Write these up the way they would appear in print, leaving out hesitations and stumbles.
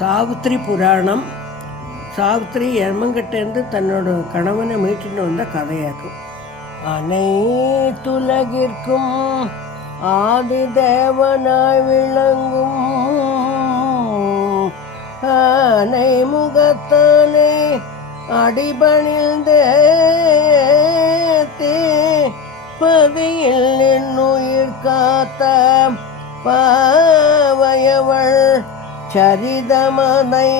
சாவித்திரி புராணம். சாவித்திரி எமங்கிட்டேருந்து தன்னோட கணவனை மீட்டின்னு வந்த கதையாக்கும். அனைத்துலகிற்கும் ஆதி தேவனாய் விளங்கும் ஆனை முகத்தானை அடிபணிந்தே பதியில் நின்னுயிர் காத்த பாவையவள் சரிதமனை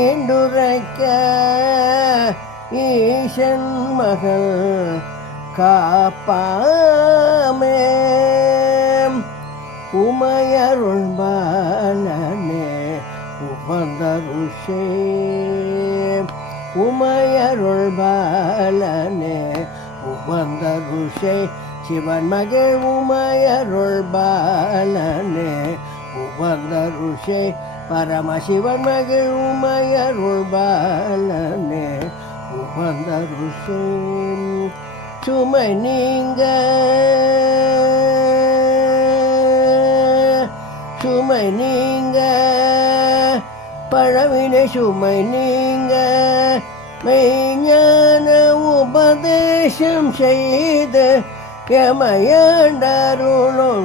இண்டுரைக்க ஈசன் மகள் காப்பாமே உமையருள் பாலனே உபந்தருஷே உமையருள் பாலனே உபந்தருஷே சிவன் மகள் உமையருள் பாலனே உபந்தருஷே பரமசிவன் மகள் உமையருள் பாலனே உபந்தருஷே சுமை நீங்க சுமை நீங்க பழவினை சுமை நீங்க மெய்ஞான உபதேசம் செய்து எமையாண்டருளும்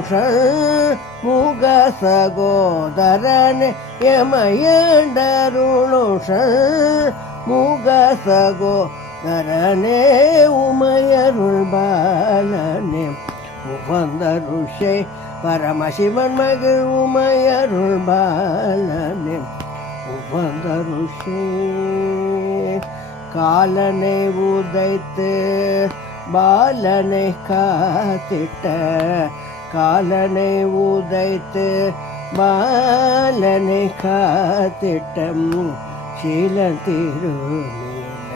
முக சகோதரனே எமையாண்டருளும் முக சகோதரனே உமையருள் பாலனே உபந்தருஷே பரமசிவன் மகள் உமையருள் பாலனே உபந்தருஷே காலனை உதைத்து பாலனை காத்திட்ட காலனை உதைத்து பாலனை காத்திட்டம் சீலன் திருநீல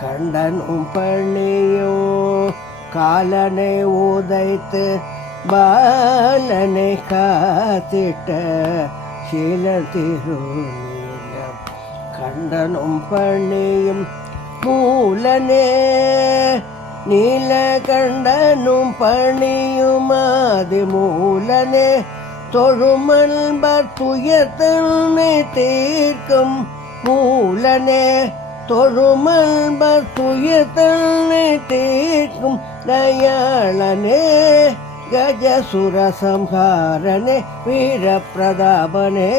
கண்டனும் பணியும் காலனை உதைத்து பாலனை காத்திட்ட சீலன் திருநீல கண்டனும் பணியும் மூலனே நீலகண்டனும் பணியுமாதி மூலனே தொழுமல்பர் துயத்தன்னை தீர்க்கும் மூலனே தொழுமல்பர் துயத்தன்னை தீர்க்கும் தயாளனே கஜசுர சம்ஹாரனே வீரப்பிரதாபனே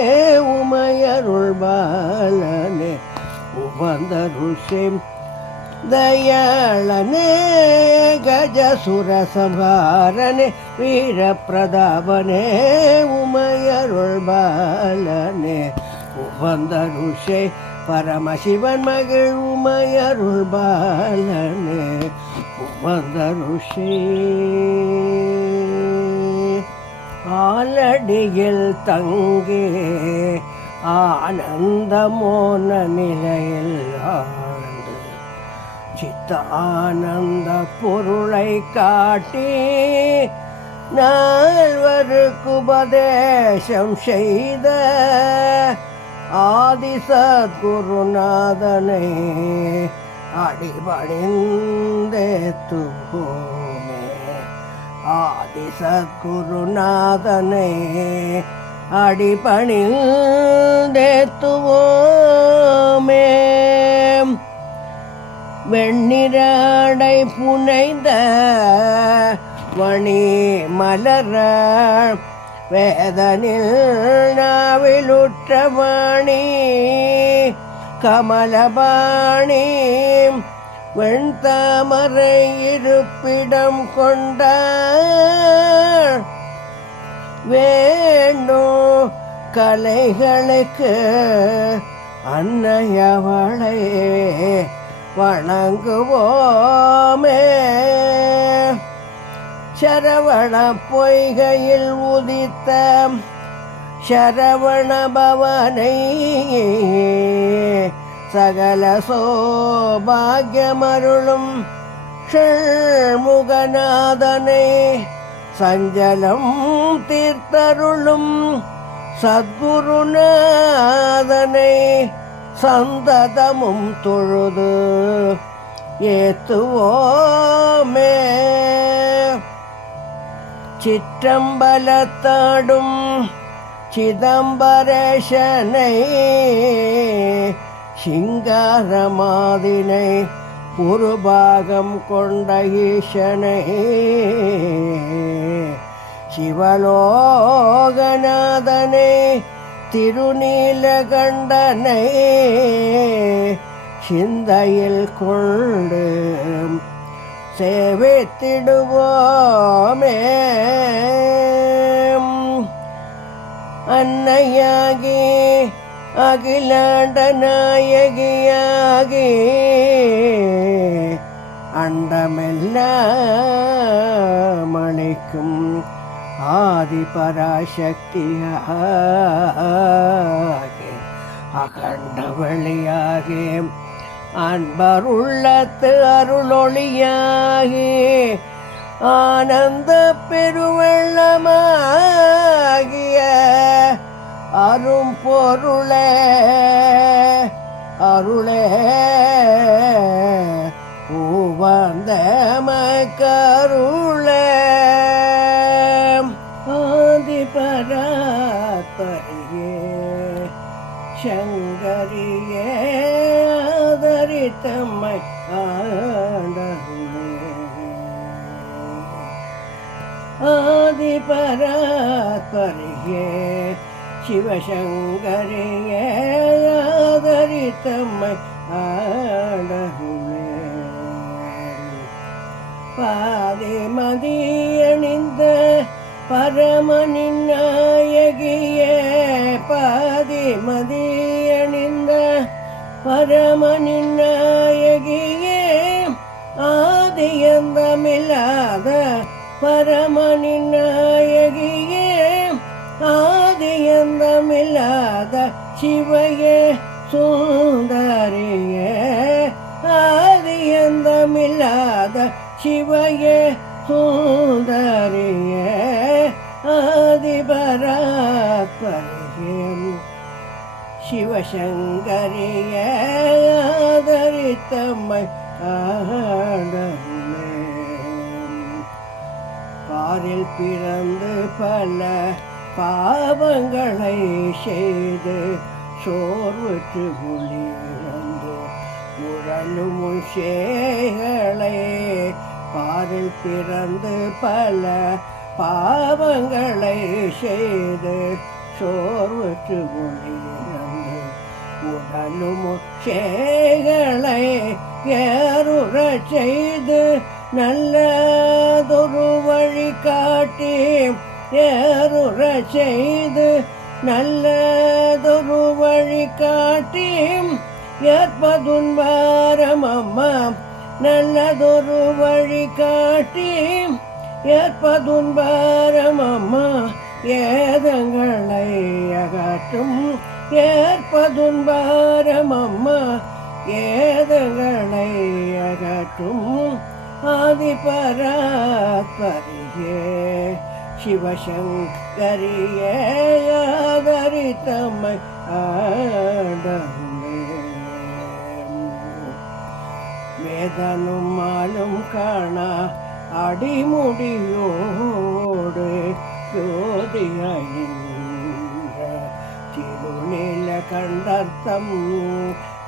உமையருள் பாலனே உபந்தருஷே தயாளனே கஜசுர சம்ஹாரனே வீரப்பிரதாபனே உமையருள் பாலனே உபந்தருஷே பரமசிவன் மகள் உமையருள் பாலனே உபந்தருஷே ஆலடியில் தங்கே ஆனந்த மோன நிலையில் ஆழ்ந்து சித்த ஆனந்த பொருளை காட்டி நால்வருக்கு உபதேசம் செய்த ஆதி சத்குருநாதனை அடிபணிந்தேத்துவோமே ஆதி சத்குருநாதனை அடிபணிந்தேத்துவோமே வெண்ணிராடை புனைந்த வணி மலர வேதனில் நாவிலுற்றவாணி கமலபாணி வெண்தாமரை இருப்பிடம் கொண்ட வேண்டும் கலைகளுக்கு அன்னையவளை வணங்குவோமே சரவண பொய்கையில் உதித்த சரவண பவனை சகல சோபாகியமருளும் ஷண்முகநாதனை சஞ்சலம் தீர்த்தருளும் சத்குருநாதனை சந்ததமும் தொழுது ஏத்துவோமே சிற்றம்பலத்தாடும் சிதம்பரேசனை சிங்காரமாதினை ஒரு பாகம் கொண்ட ஈசனை சிவலோகநாதனை திருநீலகண்டனை சிந்தையில் கொண்டு சேவித்திடுவோமே. அன்னையாகி அகிலாண்ட நாயகியாகி அண்டமெல்லாம் அளிக்கும் ஆதி பராசக்தியாகி அகண்ட வெளியாகி அன்பருள்ளத்து அருளொளியாகி ஆனந்த பெருவெள்ளமாகிய அரும் பொருளே அருளே உவந்த மக்கருளே ஆதி பராத்பரியே சங்கரியே ஆதரித்தம்மை ஆண்டருளே ஆதி பராத்பரியே சிவசங்கரியே ஆதரித்தம்மை ஆண்டருளே பாதி மதியணிந்த பரமனின் நாயகியே பாதி மதியணிந்த பரமனின் நாயகியே ஆதியந்தமில்லாத பரமனின் நாயகியே ஆதியந்தமில்லாத சிவையே சுந்தரியே ஆதியந்தமில்லாத சிவையே சுந்தரியே ஆதிபராத்பரியே சிவசங்கரியே ஆதரித்தம்மை ஆண்டருளே பாரில் பிறந்து பல பாவங்களை செய்து சோர்வுற்று ஒளியிழந்து உழலும் சேகளை பாரில் பிறந்து பல பாவங்களை செய்து சோர்வுற்று ஒளியிழந்து உடலும் சேகளை ஏறுறச் செய்து நல்லதொரு வழி காட்டி ஏறுறச் செய்து நல்லதொரு வழி காட்டி ஏற்பதுன்பாரம் அம்மா நல்லதொரு வழி காட்டி ஏற்பதுன்பாரம் அம்மா ஏதங்களை அகற்றும் ஏற்பதுன்பாரம் அம்மா ஏதங்களை அகற்றும் ஆதி பராத்பரியே சிவசங்கரியே ஆதரித்தம்மை ஆண்டருளே வேதனும் மாலும் காணா அடிமுடியோடு ஜோதியாய் நின்ற திருநீலகண்டர்த்தம்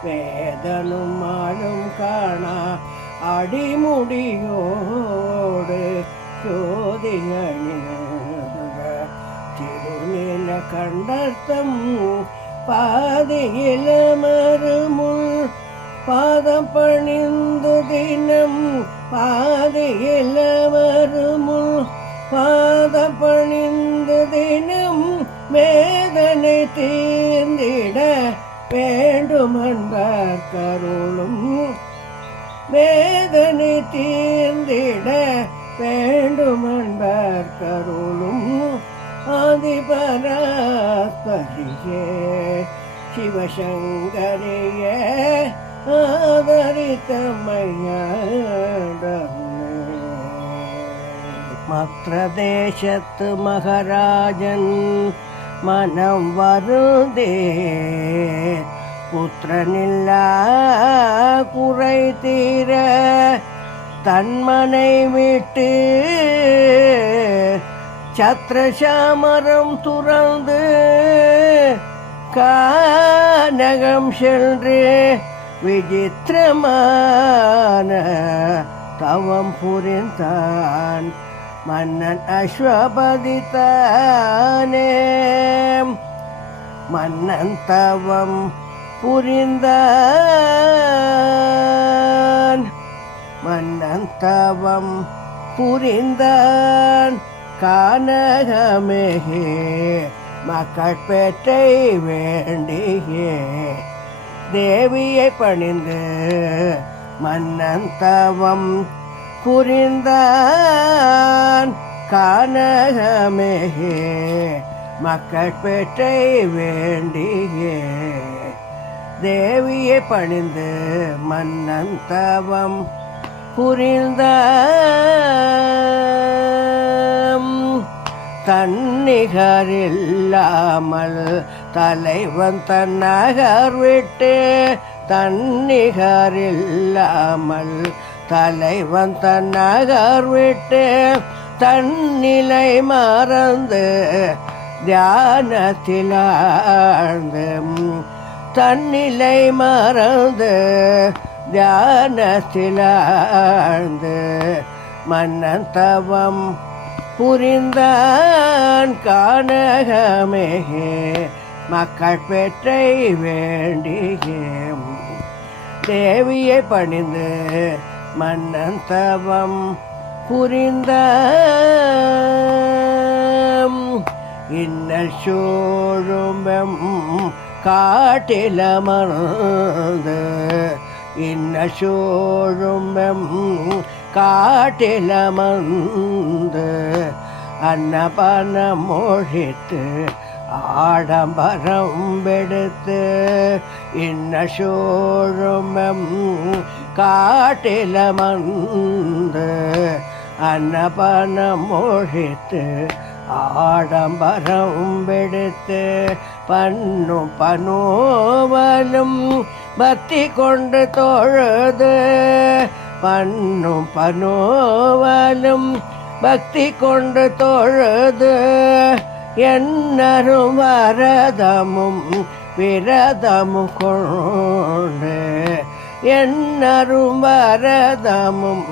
வேதனும் மாலும் காணா அடிமுடியோடு ஜோதியாய் நின்ற திருநீலகண்டர்த்தம் பாதியில மறுமுள் பாதம் பணிந்து தினம் பாதியில மறுமுள் பாதம் பணிந்து தினம் வேதனை தீர்ந்திட வேண்டும் அன்பர் கருளும் வேதனை தீர்ந்திட வேண்டும் அன்பர் கருளும் ஆதி பராத்பரியே சிவசங்கரியே ஆதரித்தம்மையாண்டருளே மற்ற தேசத்து மகாராஜன் மனம் வருதே புத்திரனில்லா குறை தீர தன்மனை விட்டு சத்திரசாமரம் துறந்து கானகம் சென்று விசித்திரமான தவம் புரிந்தான் மன்னன் அஸ்வபதி தானே. மன்னன் தவம் புரிந்தான், மன்னன் தவம் புரிந்தான் கானகமேகே மக்கள் பெற்றை வேண்டியே தேவியை பணிந்து மன்னன் தவம் புரிந்தான் கானகமேகே மக்கள் பெற்றை வேண்டியே தேவியை பணிந்து மன்னன் தவம் புரிந்தான். தன்னிகரில்லாமல் தலைவன் தன்னகர் விட்டு, தன்னிகரில்லாமல் தலைவன் தன்னகர் விட்டு தன்னிலை மறந்து தியானத்தில் ஆழ்ந்து, தன்னிலை மறந்து தியானத்தில் ஆழ்ந்து மன்னன் தவம் புரிந்தான் கானகமேகே மக்கள் பெற்றை வேண்டியே தேவியை பணிந்து மன்னன் தவம் புரிந்தான். இன்னல் சூழும் காட்டிலமர்ந்து, இன்னல் சூழும் காட்டிலமர்ந்து அன்னபானம் மொழித்து ஆடம்பரம் வெடுத்து, இன்ன சூழும் காட்டிலமர்ந்து அன்னபானம் மொழித்து ஆடம்பரம் வெடுத்து பண்ணும் பனோவலும் பக்தி கொண்டு தொழுது, பண்ணும் பனோவலும் பக்தி கொண்டு தொழுது என்னரும் வரதமும் விரதமும் கொண்டு, என்னரும் வரதமும்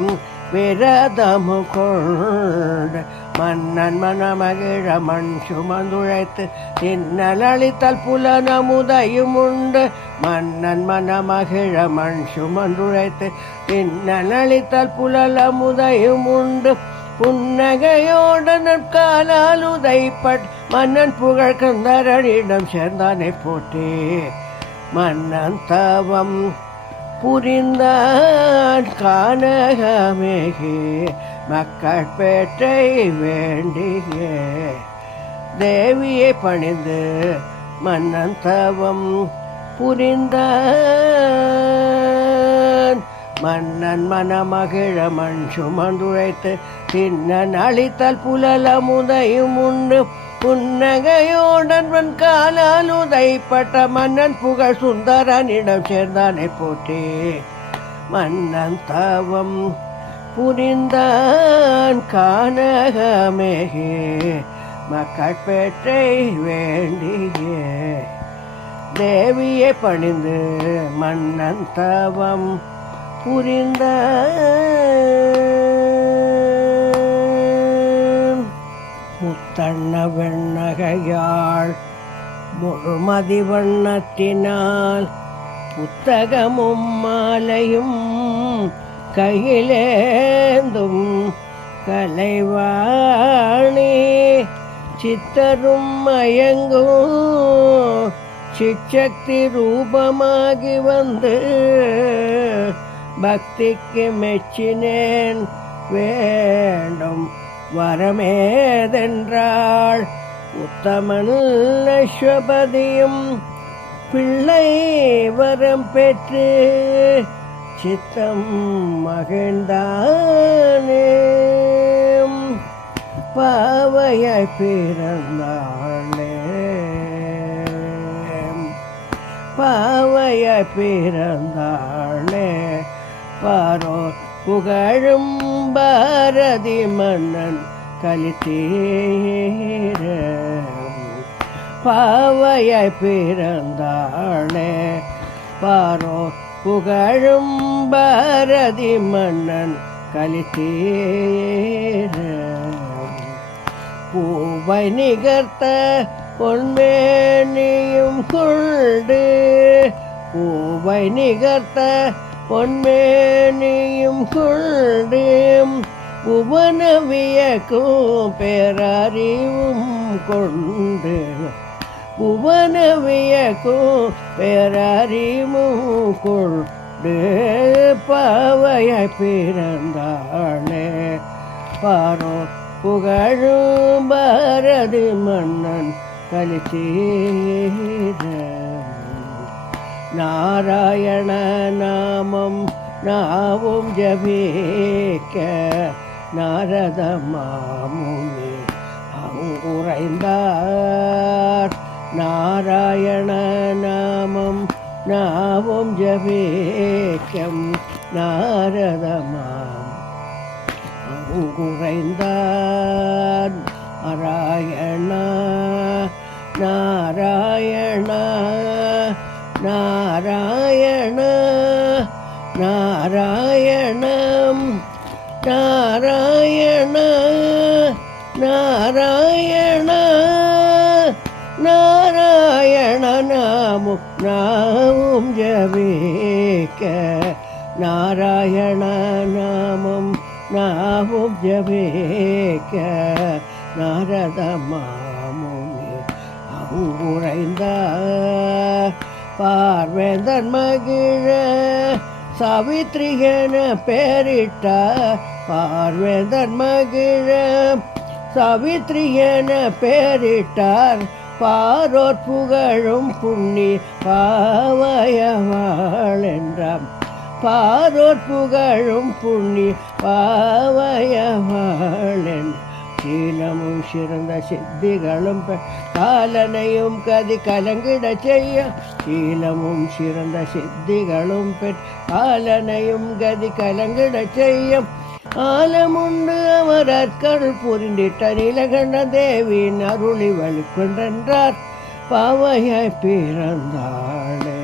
விரதமும் கொண்டு மன்னன் மனமகிழ மண் சுமந்துழைத்து இன்னலளித்தல் புலனமுதையும் உண்டு. மன்னன் மனமகிழ மண் சுமந்துழைத்து இன்னலளித்தல் புலனமுதையும் உண்டு. புன்னகையோடு நற்காலால் உதைப்பட் மன்னன் புகழ் கந்தரனிடம் சேர்ந்தானை போற்றி மன்னன் தவம் புரிந்தான் கானகமேகே மக்கள் பெற்றை வேண்டியே தேவியை பணிந்து மன்னன் தவம் புரிந்தான். மன்னன் மனமகிழ மண் சுமந்துழைத்து தின்னன் அளித்தல் புலலமுதையும் உண்டு. புன்னகையோடன் காலால் உதைப்பட்ட மன்னன் புகழ் சுந்தரனிடம் சேர்ந்தானை போற்றி மன்னன் தவம் புரிந்தான் கானகமேகே மக்கள் பெற்றை வேண்டியே தேவியை பணிந்து மன்னன் தவம் புரிந்தான். முத்தண்ண வெண்ணகையாள் முழுமதி வண்ணத்தினால் புத்தகமும் மாலையும் கையிலேந்தும் கலைவாணி சித்தரும் மயங்கும் சிச்சக்தி ரூபமாகி வந்து பக்திக்கு மெச்சினேன் வேண்டும் வரமேதென்றாள். உத்தமன் அஸ்வபதியும் பிள்ளை வரம் பெற்று சித்தம் மகிழ்ந்தானே. பாவையாய் பிறந்தாளே, பாவையாய் பிறந்தாளே. பாரோ புகழும் பாரதி மன்னன் கலித்தீர பாவையாய் பிறந்தாளே பாரோ புகழும் பாரதி மன்னன் கலித்தீர பூவை நிகர்த்த பொன்மேனியும் கொண்டு பூவை நிகர்த்த பொன்மேனியும் கொண்டு புவனவியக்கும் பேரறிவும் கொண்டு புவனவியக்கும் பேரறிவும் கொண்டு பாவையாய் பிறந்தாளே பாரோ புகழும் பாரதி மன்னன் கலித்தீர நாராயண நாமம் நாவும் ஜபிக்க நாரத மாமுனி அங்குரைந்தார் நாராயண நாமம் நாவும் ஜபிக்கம் நாரத அங்குரைந்தார் நாராயண நாராயண நாராயண நாராயணம் நாராயண நாராயண நாராயண நாமும் ஜபிக்க நாராயண நாமம் நாவும் ஜபிக்க நாரத மாமுனி அங்குரைந்த பார்வேந்தன் மகிழ சாவித்ரி என பெயரிட்ட பார்வேந்தன் மகிழ சாவித்ரி என பெயரிட்டார் பாரோர் புகழும் புண்ணி பாவையவாள் என்றார் பாரோர் புகழும் புண்ணி பாவையவாள் என்ற சீலமும் சிறந்த சித்திகளும் காலனையும் கதி கலங்கிட செய்ய சீலமும் சிறந்த சித்திகளும் காலனையும் கதி கலங்கிட செய்ய ஆலமுண்டு அமரர்கள் புரிந்திட்ட நீலகண்ட தேவியின் அருளி வழிகொண்டென்றார் பாவையாய் பிறந்தாளே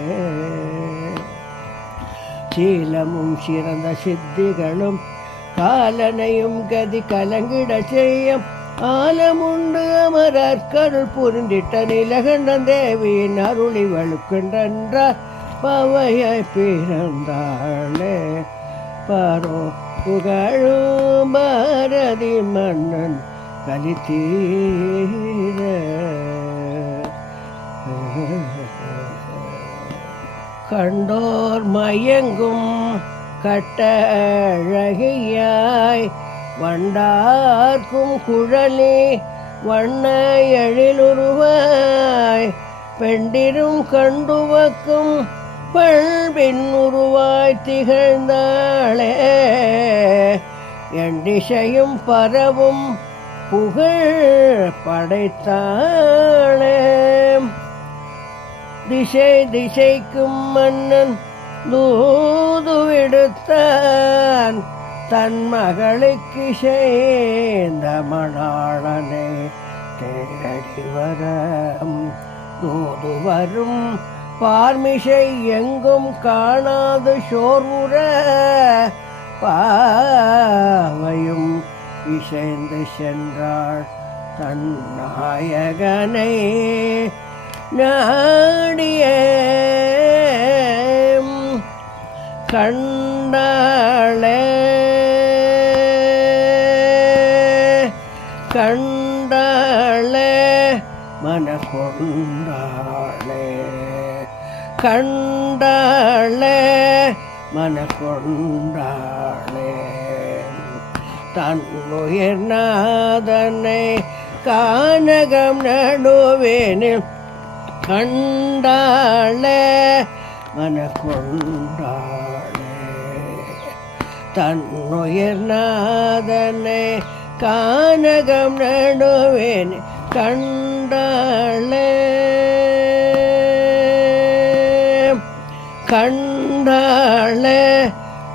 சீலமும் சிறந்த சித்திகளும் காலனையும் கதி கலங்கிட செய்யும் ஆலமுண்டு அமரர்கள் புரிந்திட்ட நீலகண்டன் தேவியின் அருளி வழுக்கொண்டென்றார் பாவையாய் பிறந்தாளே பாரோ புகழும் பாரதி மன்னன் கலித்தீர கண்டோர் மயங்கும் கட்டழகியாய் வண்டார்க்கும் குழலி வண்ண எழிலுருவாய் பெண்டிரும் கண்டுவக்கும் பண்பின் உருவாய் திகழ்ந்தாளே எண்டிசையும் பரவும் புகழ் படைத்தாளே திசை திசைக்கும் மன்னன் தூது விடுத்தான் தன் மகளுக்கு சேர்ந்த மணாளனை தேடி வர தூது வரும் பார்மிசை எங்கும் காணாது சோர்வுற பாவையும் இசைந்து சென்றாள் தன் நாயகனை நாடிய கண்டாளே கண்டாளே மன கொண்டாளே கண்டாளே மன கொண்டாளே தன்னுயிர் நாதனை கானகம் நடுவேனில் கண்டாளே மன கொண்டாளே தன்னுயிர் நாதனை கானகம் நடுவேனில் கண்டாளே கண்டாளே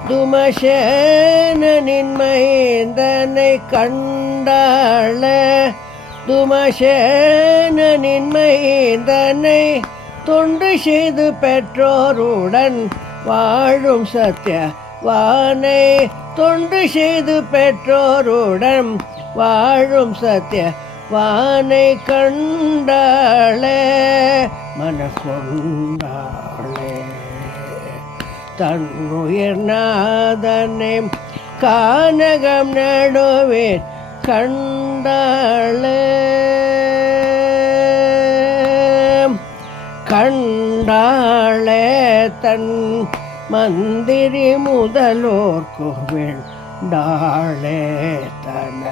துமசேனனின் மைந்தனை கண்டாளே கண்டாள துமசேனனின் மைந்தனை தொண்டு செய்து பெற்றோருடன் வாழும் சத்யவானை தொண்டு செய்து பெற்றோருடன் வாழும் சத்யவானை கண்டாளே மனக்கொண்டாளே தன்னுயிர் நாதனை கானகம் நடுவே கண்டாளே கண்டாளே தன் மந்திரி முதலோர்க்கு வேண்டாளே தன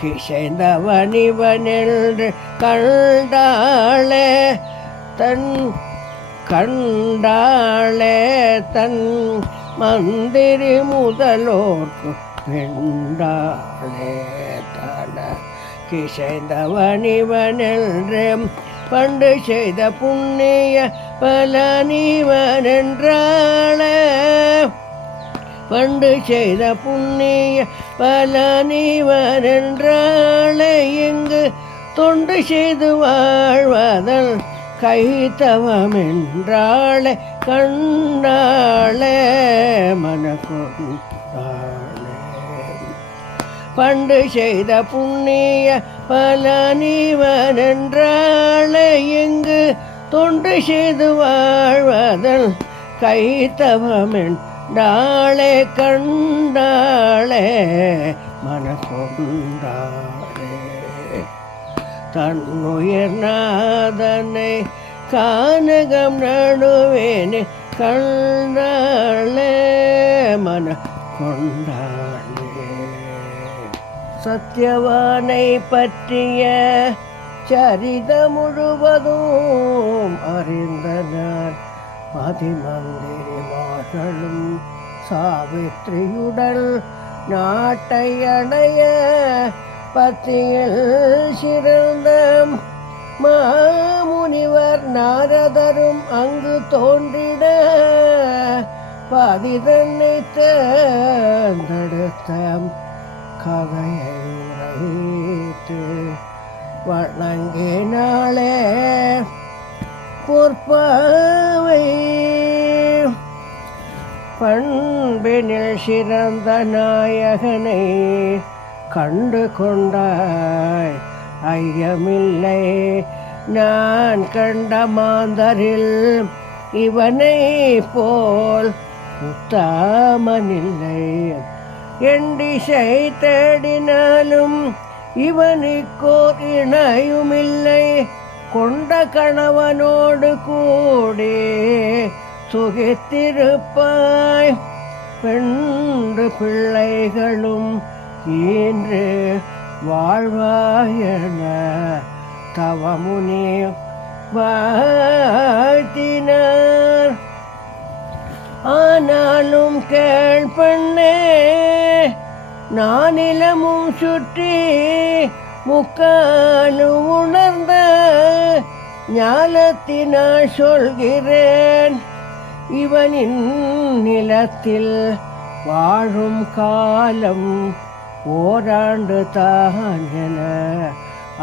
கிசைந்தவனிவனென்று கண்டாளே தன் கண்டாளே தன் மந்திரி முதலோர்க்கு வேண்டாளே தன கிசைந்தவனிவனென்று பண்டு செய்த புண்ணிய பலனிவனென்றாளே பண்டு செய்த புண்ணிய பலனிவனென்றாளே இங்கு தொண்டு செய்து வாழ்வதல் கைத்தவமென்றாளே கண்டாளே மனக்கொண்டாளே பண்டு செய்த புண்ணிய பலனிவனென்றாளே இங்கு தொண்டு செய்து வாழ்வதல் கைத்தவமென்றாளே கண்டாளே மனக்கொண்டாளே தன்னுயிர் நாதனை கானகம் நடுவேனே கண்டாளே மனக்கொண்டாளே சத்யவானை பற்றிய சரிதம் முழுவதும் அறிந்தனர் மதிமந்திரி மார்களும் சாவித்திரியுடல் நாட்டை அடைய பத்தியில் சிறந்த மாமுனிவர் நாரதரும் அங்கு தோன்றிட பதிதன்னை தேர்ந்தெடுத்த கதையை உரைத்து வணங்கினாளே பொற்பாவை பண்பினில் சிறந்த நாயகனை கண்டு கொண்டாய் ஐயமில்லை நான் கண்ட மாந்தரில் இவனை போல் உத்தாமனில்லை எண்டிசை தேடினாலும் இவனுக்கோர் இணையுமில்லை கொண்ட கணவனோடு கூடி சுகித்திருப்பாய் பெண்டு பிள்ளைகளும் ஈன்று வாழ்வாயன தவமுனி வாழ்த்தினார் ஆனாலும் கேள் பண்ணே நானிலமும் சுற்றி முக்காலும் உணர்ந்த ஞானத்தினால் சொல்கிறேன் இவனின் நிலத்தில் வாழும் காலம் ஓராண்டு தான் என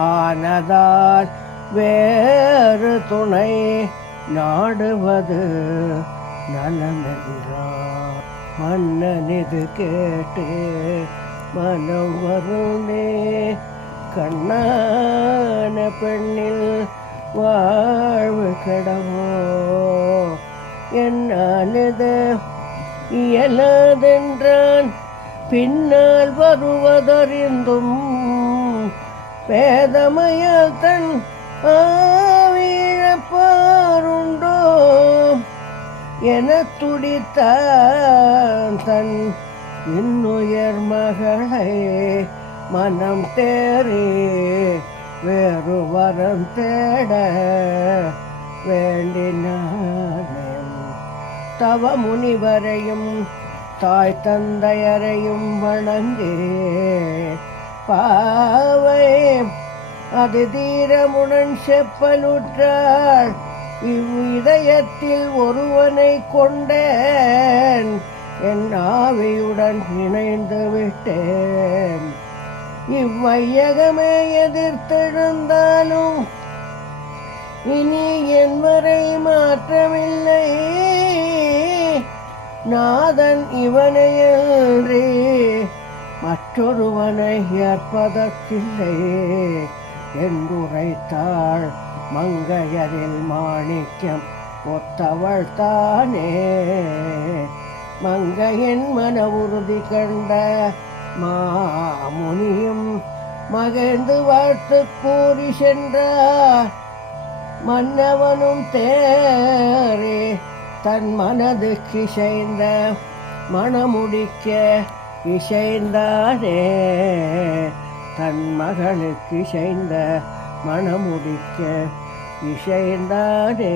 ஆனதால் வேறு துணை நாடுவது நலமென்றார் மன்னனிது கேட்டு மனம் வருமே கண்ணான பெண்ணில் வாழ்வு கெடவோ என்னாலது இயலாதென்றான் பின்னால் வருவதறிந்தும் பேதமையால் தன் ஆவிழப்பாருண்டோ என துடித்தான் தன் இன்னுயர் மகளை மனம் தேறி வேறு வரம் தேட வேண்டினானே தவ முனிவரையும் தாய் தந்தையரையும் வணங்கி பாவை அது தீரமுடன் செப்பலுற்றாள் இவ்விதயத்தில் ஒருவனை கொண்டேன் என் ஆவியுடன் இணைந்து விட்டேன் இவ்வையகமே எதிர்த்தெழுந்தாலும் இனி என் வரை மாற்றமில்லை. நாதன் இவனையன்றி மற்றொருவனை ஏற்பதற்கில்லையே என்றுரைத்தாள் மங்கையரில் மாணிக்கம் ஒத்தவள் தானே. மங்கையின் மன உறுதி கண்ட மாமுனியும் மகிழ்ந்து வாழ்த்து கூறி சென்றார். மன்னவனும் தேரே தன் மனதுக்கு இசைந்த மணமுடிக்க இசைந்தானே. தன் மகளுக்கு இசைந்த மணமுடிக்க இசைந்தானே.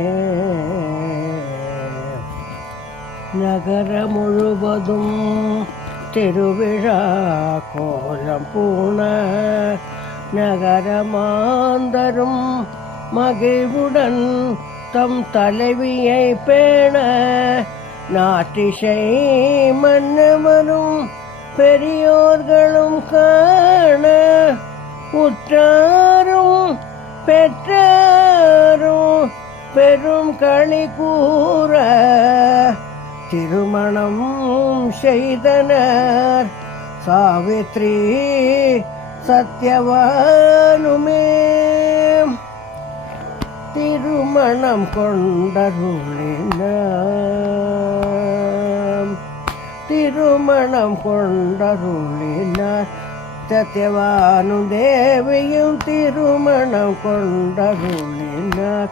நகர முழுவதும் திருவிழா கோலம் பூண நகரமாந்தரும் மகிழ்வுடன் தம் தலைவியை பேண நாட்டிசை மன்னவரும் பெரியோர்களும் காண உற்றாரும் பெற்றாரும் பெரும் களி கூற திருமணம் செய்தனர் சாவித்ரி சத்யவானுமே. திருமணம் கொண்டருளினார். திருமணம் கொண்டருளினார் சத்யவானு தேவியும் திருமணம் கொண்டருளினார்.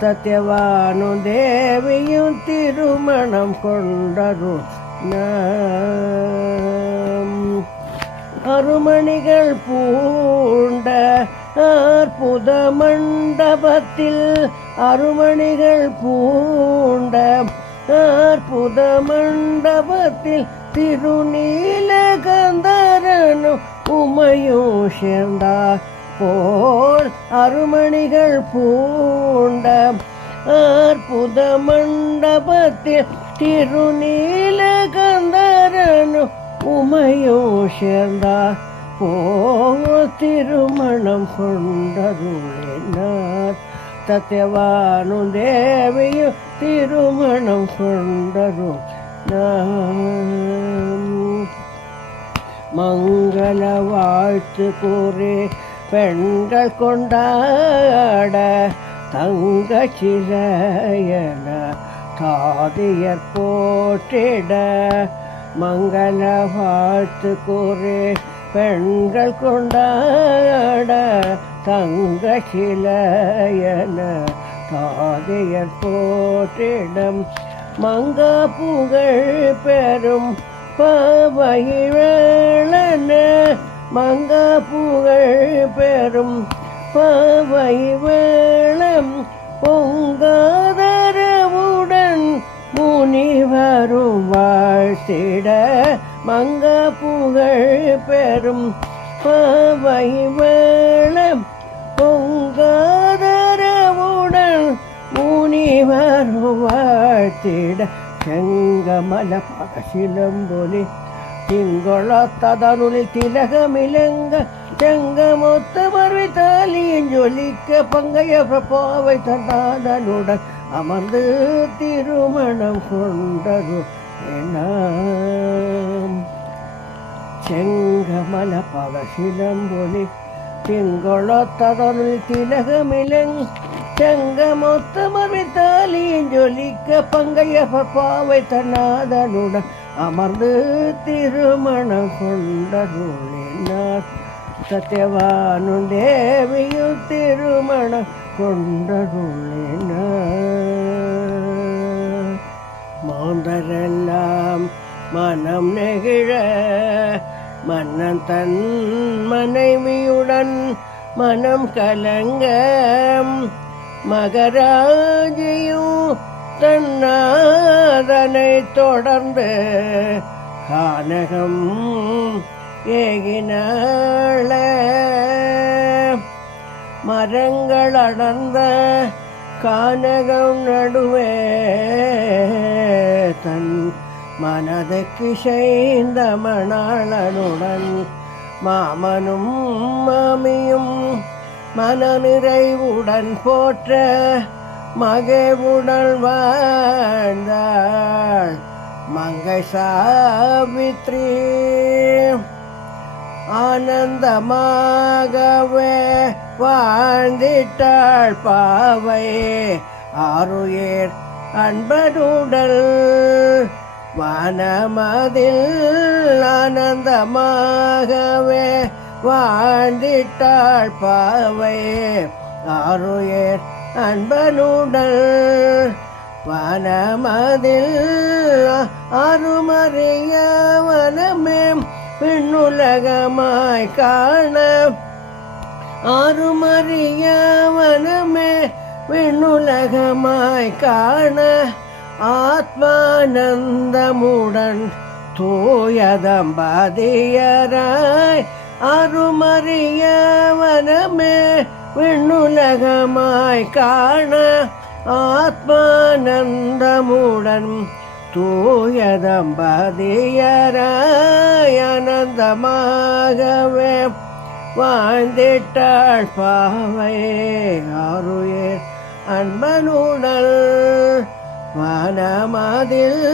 சத்யவானு தேவியும் திருமணம் கொண்டருளினார். அருமணிகள் பூண்ட அற்புத மண்டபத்தில் அருமணிகள் பூண்ட அற்புத மண்டபத்தில் திருநீலகந்தரனும் உமையும் சேர்ந்தார் போல் அருமணிகள் பூண்ட அற்புத மண்டபத்தில் திருநீலகந்தரனும் உமையும் சேர்ந்தார் போல் திருமணம் கொண்டருளினார். சத்யவானு தேவியும் திருமணம் கொண்டருளினார். மங்கள வாழ்த்து கூறி பெண்கள் கொண்டாட தங்க சிலையன தாதியர் போற்றிட. மங்கள வாழ்த்து கூறி பெண்கள் கொண்டாட தங்க சிலையன தாதியர் போற்றிடம். மங்க புகழ் பெறும் பவைவேளன மங்க புகழ் பெறும் பவைவேளம் பொங்காதரவுடன் முனிவரும் வாழ்த்திட. மங்க புகழ் பெறும் பவைவேளம் பொங்காதரவுடன் முனிவரும் வாழ்த்திட. செங்கமல பகசிலம்பொலி திங்களத்ததனுளில் திலகமிலங்க செங்கமொத்த பர்வித்தாலியின் ஜொலிக்க பங்கைய பிரபாவை தந்தாதனுடன் அமர்ந்து திருமணம் கொண்டரு என்னாம். செங்கமல பகசிலம்பொலி திங்களத்ததனுளில் திலகமிலங்க செங்கமொத்த பர்வித்தாலியின் ஜொலிக்க பங்கைய பிரபாவை தன்னாதனுடன் அமர்ந்து திருமணம் கொண்டருளினார். சத்யவானு தேவியும் திருமணம் கொண்டருளினார். மாந்தரெல்லாம் மனம் நெகிழ மன்னன் தன் மனைவியுடன் மனம் கலங்க மகராஜியும் தன்னாதனை தொடர்ந்து கானகம் ஏகினாள. மரங்கள் அடர்ந்த கானகம் நடுவே தன் மனதுக்கு செய்த மணாளனுடன் மாமனும் மாமியும் மனநிறைவுடன் போற்ற மகிழ்வுடன் வாழ்ந்தாள் மங்கை சாவித்ரி. ஆனந்தமாகவே வாழ்ந்திட்டாள் பாவை ஆருயிர் அன்பனுடல் வானமதில். ஆனந்தமாகவே வாழ்ந்திட்டாள் பாவை ஆருயிர் அன்பனுடல் வானமதில். அருமறிய வனமே விண்ணுலகமாய் காண அருமறிய வனமே விண்ணுலகமாய் காண ஆத்மானந்தமுடன் தூயதம்பதியராய் அருமறிய வனமே விண்ணுலகமாய் காண ஆத்மானந்தமுடன் தூயதம்பதியராய் ஆனந்தமாகவே வாழ்ந்திட்டாள் பாவை ஆருயிர் அன்பனுடல் வானமதில்.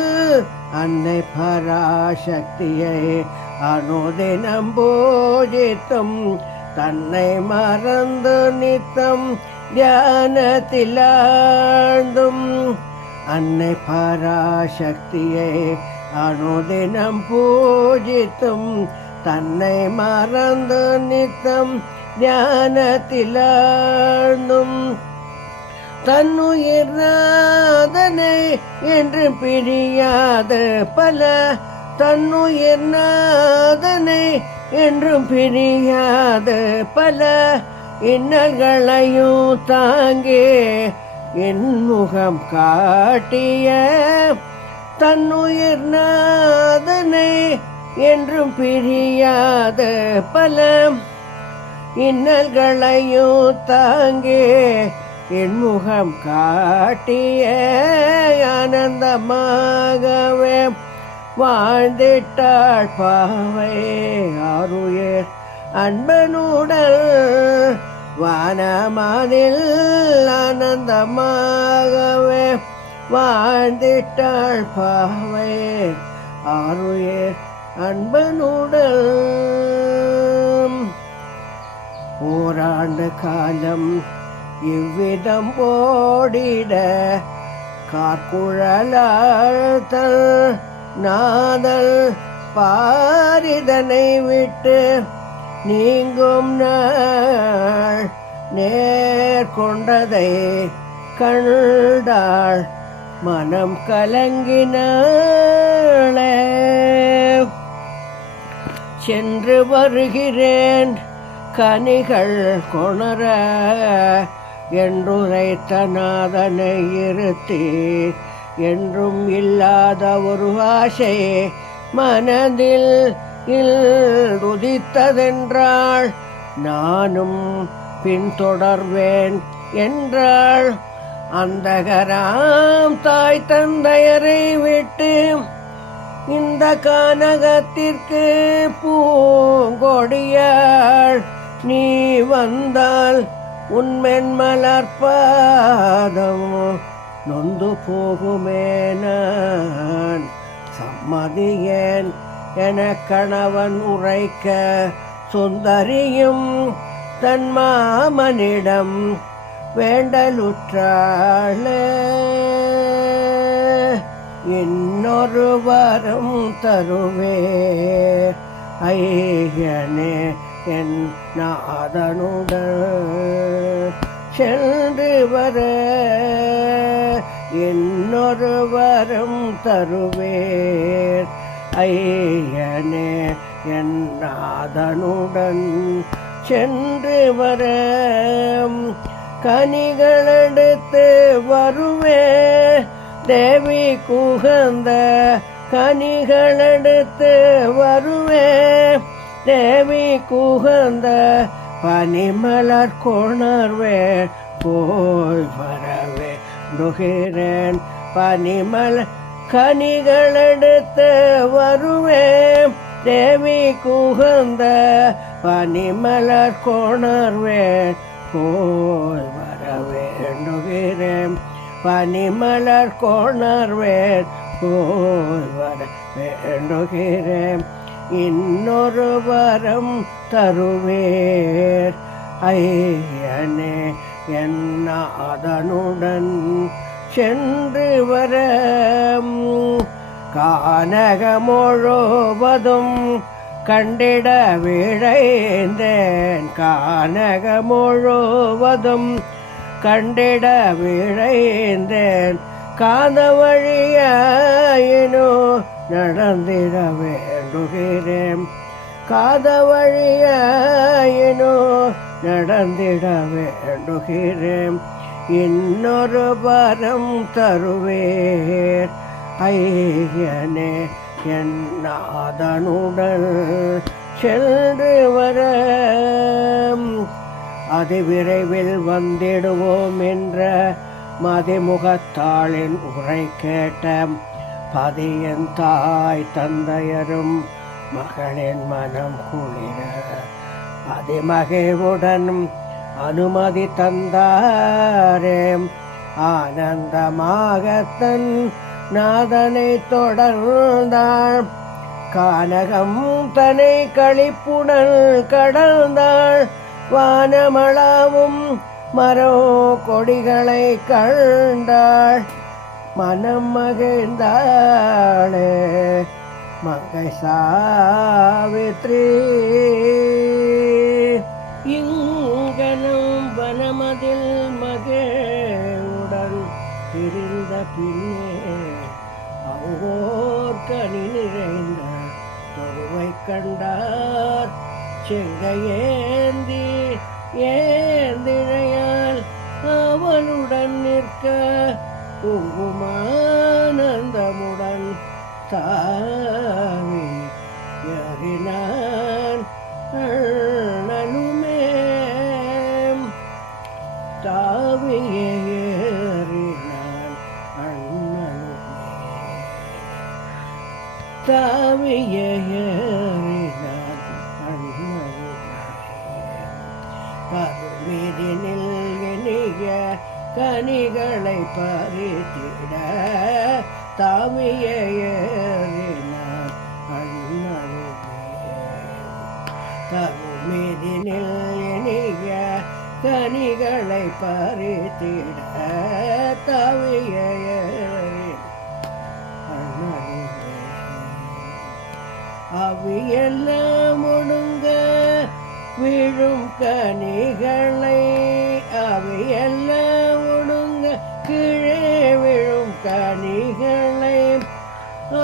அன்னை பராசக்தியை அனுதினம் பூஜித்தும் தன்னை மறந்து நித்தம் தியானத்திலாழ்ந்தும் அன்னை பராசக்தியை அனுதினம் பூஜித்தும் தன்னை மறந்து நித்தம் தியானத்திலாழ்ந்தும் தன்னுயிர் நாதனை என்று பிரியாத பல தன்னுயிர் நாதனை என்றும் பிரியாத பல இன்னல்களையும் தாங்கே என் முகம் காட்டிய தன்னுயிர் நாதனை என்றும் பிரியாத பல இன்னல்களையும் தாங்கே என் முகம் காட்டிய ஆனந்தமாகவே வாழ்ந்திட்டாள் பாவை ஆருயிர் அன்பனுடல் வானமதில். ஆனந்தமாகவே வாழ்ந்திட்டாள் பாவை ஆருயிர் அன்பனுடல். ஓராண்டு காலம் இவ்விதம் ஓடிட கார்குழலாழ்த்தல் நாதல் பாரிதனை விட்டு நீங்கும் நாள் நேர்கொண்டதை கண்டாள் மனம் கலங்கினாளே. சென்று வருகிறேன் கனிகள் கொணர என்றுரைத்த நாதனை இருத்தி என்றும் இல்லாத ஒரு ஆசை மனதில் உதித்ததென்றாள். நானும் பின்தொடர்வேன் என்றாள். அந்தகராம் தாய் தந்தையரை விட்டு இந்த கானகத்திற்கு பூங்கொடியாள் நீ வந்தால் உன்மென் மலர்பாதம் நொந்து போகுமே நான் சம்மதியேன் என கணவன் உரைக்க சுந்தரியும் தன் மாமனிடம் வேண்டலுற்றாளே. இன்னொரு வரம் தருவே ஐயனே என் நாதனுடன் சென்று வர இன்னொரு வரம் தருவேர் ஐயனே என் நாதனுடன் சென்று வர கனிகளெடுத்து வருவே தேவி குகந்த கனிகளெடுத்து வருவே தேவி குகந்த பனிமலர் கொணர்வே போய் வரவே பனிமலர் கனிகளெடுத்து வருவே தேவி குகந்த பனிமலர் கொணர்வேன் போய் வர வேண்டுகிறேன். பனிமலர் கொணர்வேன் போய் வர வேண்டுகிறேன். இன்னொரு வரம் தருவேர் ஐயனே என்னாதனுடன் சென்று வர. கானகமுழுவதும் கண்டிட விழைந்தேன். கானகமுழுவதும் கண்டிட விழைந்தேன். காத வழியாயினோ நடந்திட வேண்டுகிறேன். காத வழியாயினோ நடந்திட வேண்டுகிறேன். இன்னொரு வரம் தருவேர் ஐயனே என்னாதனுடன் சென்று வர. அது விரைவில் வந்திடுவோம் என்ற மதிமுகத்தாளின் உரை கேட்ட பதியன் தாய் தந்தையரும் மகளின் மனம் குளிர அதிமகிழ்வுடன் அனுமதி தந்தாரே. ஆனந்தமாகத்தன் நாதனை தொடர்ந்தாள். கானகம் தனை களிப்புடன் கடந்தாள். வானமளாவும் மரோ கொடிகளை கண்டாள். மனம் மகிழ்ந்தாளே மங்கை சாவித்ரி. இங்கனம் வனமதில் மகிழ்வுடன் பிரிந்த பின்னே அங்கோர் கனி நிறைந்த தொழுவை கண்டார். செங்கையேந்தி ஏந்திழையால் அவனுடன் நிற்க குங்குமானந்தமுடன் தாவி ஏறினான் அண்ணனுமே. தாவியே ஏறினான் அண்ணனுமே. தாவியே ஏறினான் அண்ணனுமே. பருமீதினில் இனிய கனிகளை பறித்திட தாவியே ஏறினான் அண்ணனுமே. தருமீதினில் இனிய கனிகளை பறித்திட தாவியே ஏறினான் அண்ணனுமே. அவையெல்லாம் ஒடுங்க விழும் கனிகளை அவையெல்லாம் ஒடுங்க கீழே விழும் கனிகளை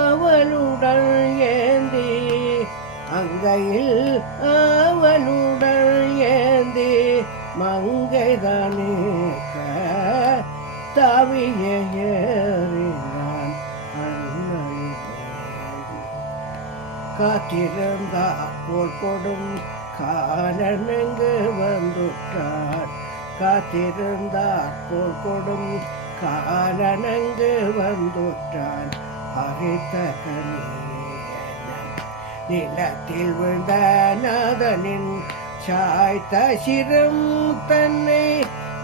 அவளுடன் ஏந்தி அங்கையில் அவளுடன் ஏந்தி மங்கைதானே தாவியே ஏறினான் அண்ணனுமே. காத்திருந்தார் போல் கொடும் காலனங்கு வந்துற்றார். காத்திருந்தார் போல் கொடும் காலனங்கு வந்துற்றான். பறித்த கனியன நிலத்தில் விழுந்த நாதனின் சாய்த்த சிரம் தன்னை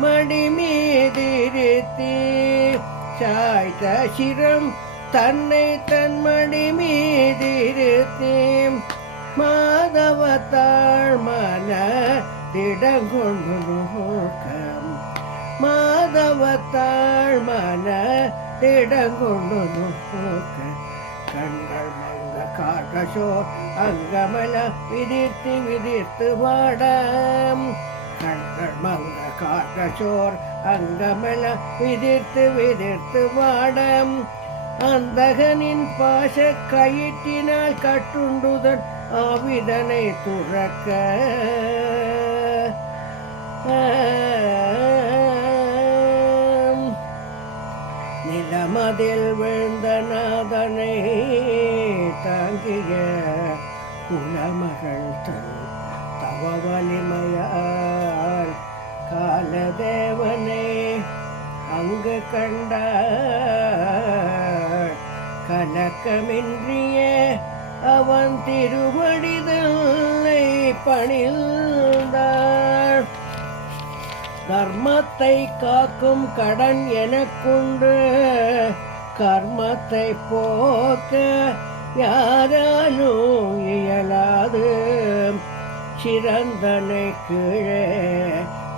மடி மீதிருத்தி. சாய்த்த சிரம் தன்னை தன் மடி மீதிருத்தி. மாதவத்தாள் மன திடங்கொண்டு நோக்கம். மாதவத்தாள் மன திடங்கொண்டு நோக்க. கண்கள் மங்க காட்டசோர் அங்கமல விதிர்த்து விதிர்த்து வாடம். கண்கள் மங்க காட்டசோர் அங்கமல விதிர்த்து விதிர்த்து வாடம். அந்தகனின் பாச கயிற்றினால் கட்டுண்டுதன் ஆவிதனை துறக்க. நிலமதில் விழுந்த நாதனை தாங்கிய குலமகள் தன் தவ வலிமையால் காலதேவனை அங்கு கண்டாள். கலக்கமின்றிய அவன் திருவடிதலை பணிந்தாள். தர்மத்தை காக்கும் கடன் எனக்குண்டு, கர்மத்தை போக்க யாராலும் இயலாது. சிறந்தனை கீழே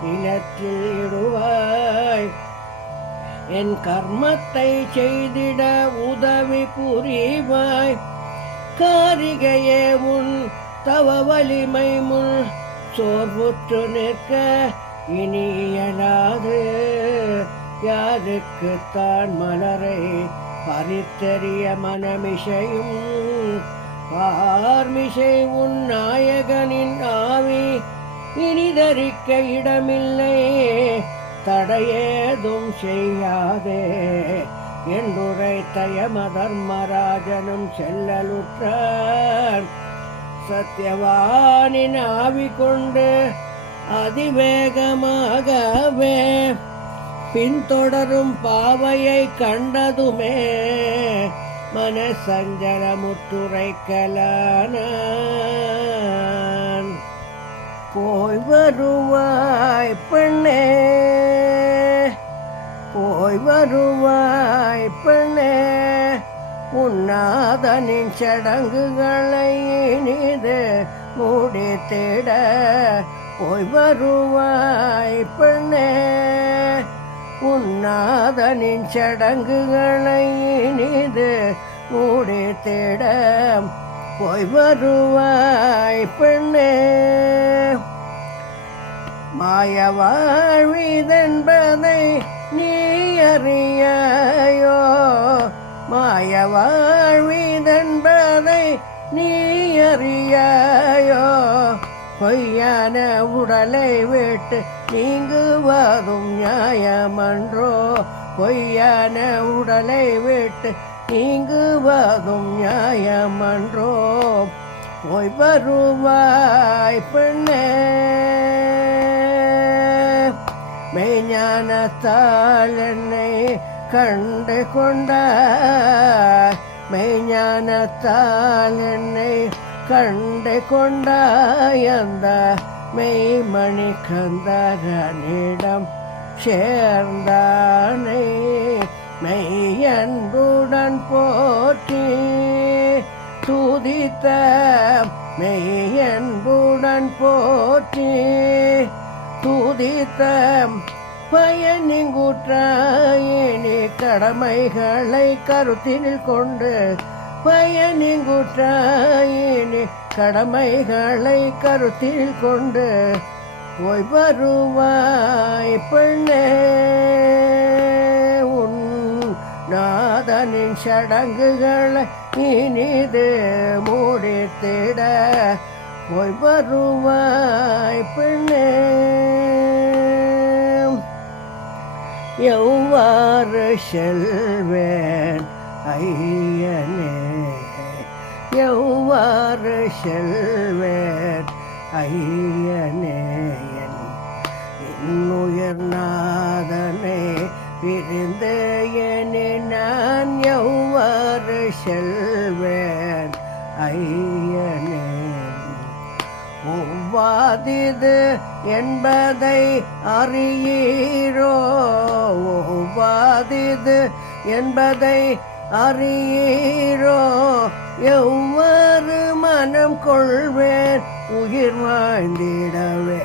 நிலத்தில் இடுவாய், என் கர்மத்தை செய்திட உதவி புரிவாய். காரிகையே உன் தவ வலிமை முன் சோர்வுற்று நிற்க இனி இயலாது. யாருக்குத்தான் மலரை பறித்தெறிய மனமிசையும், பார்மிசை உன் நாயகனின் ஆவி இனிதரிக்க இடமில்லை. தடையேதும் செய்யாதே என்றுரைத்த யம தர்மராஜனும் செல்லலுற்றார். சத்தியவானின் ஆவி கொண்டு அதிவேகமாகவே பின்தொடரும் பாவையை கண்டதுமே மனசஞ்சலமுற்றுரைக்கலானான். போய் வருவாய் பெண்ணே, போய் வருவாய் பெண்ணே, உன்னாதனின் சடங்குகளை இனிது முடித்திட. போய் வருவாய் பெண்ணே, உன்னாதனின் சடங்குகளை இனிது முடித்திட. போய் வருவாய் பெண்ணே. மாய வாழ்விதென்பதை நீ அறியாயோ, மாய வாழ்விதென்பதை நீ அறியாயோ. பொய்யான உடலை விட்டு நீங்குவதும் நியாயமன்றோ, பொய்யான உடலை விட்டு நீங்குவதும் நியாயமன்றோ. போய் வருவாய் பெண்ணே, மெய்ஞானத்தால் என்னை கண்டு கொண்டாய், மெய்ஞானத்தால் என்னை கண்டு கொண்டாய். அந்த மெய்மணி கந்தரனிடம் சேர்ந்தானே மெய்யன்புடன் போற்றி துதித்த, மெய்யன்புடன் போற்றி துதித்த. பயனிங்குற்றாயினி கடமைகளை கருத்தினில் கொண்டு, பயனிங்குற்றாயினி கடமைகளை கருத்தில் கொண்டு. போய் வருவாய் பெண்ணே, உன் நாதனின் சடங்குகளை இனிது முடித்திட. போய் வருவாய் பெண்ணே. எவ்வாறு செல்வேன் ஐயனே, எவ்வாறு செல்வேன் ஐயனே, என்னுயிர் நாதனை பிரிந்து எண்ணி நான் எவ்வாறு செல்வேன் ஐயனே. ஒவ்வாதிது என்பதை அறியீரோ, ஒவ்வாதிது என்பதை அறியீரோ. எவ்வாறு மனம் கொள்வேன் உயிர் வாழ்ந்திடவே,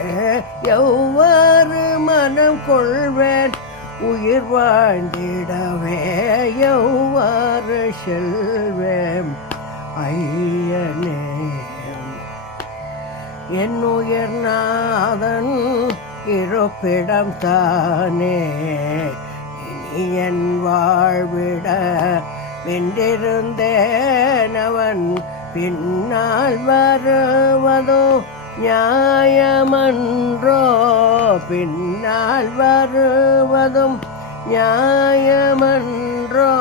எவ்வாறு மனம் கொள்வேன் உயிர் வாழ்ந்திடவே. எவ்வாறு செல்வேன் ஐயனே, என் உயிர் நாதன் இருப்பிடம் தானே. இனி என் வாழ்விட வென்றிருந்தேன், அவன் பின்னால் வருவதோ நியாயமன்றோ, பின்னால் வருவதும் நியாயமன்றோ.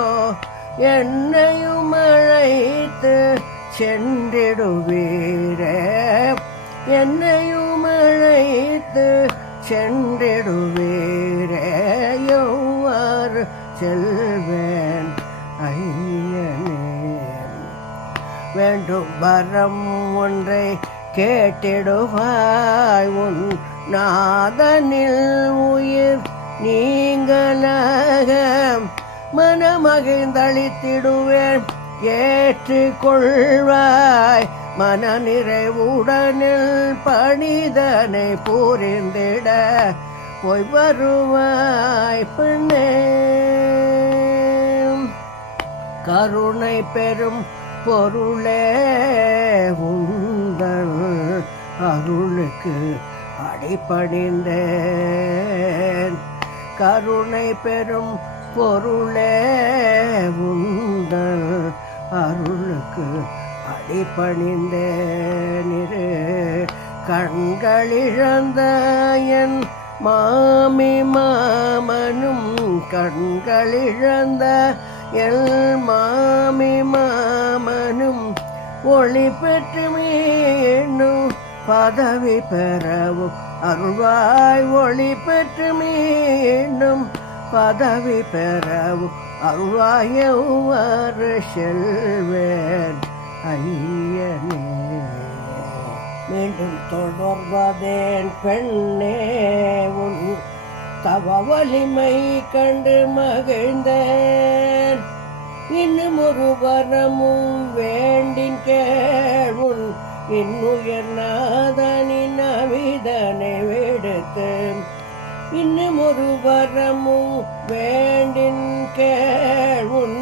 என்னையும் அழைத்து சென்றிடுவீரே, என்னையும் அழைத்து சென்றிடுவீரே. எவ்வாறு செல்வேன் ஐயனே. வேண்டும் வரம் ஒன்றை கேட்டிடுவாய் உன் நாதனில் உயிர் நீங்களாக மனமகிழ்ந்தளித்திடுவேன் ஏற்றுக்கொள்வாய் மன நிறைவுடனில் பணிதனை புரிந்திட போய் வருவாய் பெண்ணே. கருணை பெரும் பொருளே உந்தன் அருளுக்கு அடிபணிந்தேன். கருணை பெரும் பொருளே உந்தன் அருளுக்கு அடிபணிந்தேன். கண்களிழந்த என் மாமி மாமனும் கண்களிழந்த எல் மாமி மாமனும் ஒளி பெற்று மீண்டும் பதவி பெறவும் அருள்வாய். ஒளி பெற்று மீண்டும் பதவி பெறவும் அருள்வாய். எவ்வாறு செல்வேன் ஐயனே. மீண்டும் தொடர்வதேன் பெண்ணே உன் தவ வலிமை கண்டு மகிழ்ந்தேன். இன்னும் ஒரு வரமும் வேண்டின் கேள்வுன் இன்னுயர் நாதனின் அவிதனை விடுத்து. இன்னும் ஒரு வரமும் வேண்டின் கேள்வுன்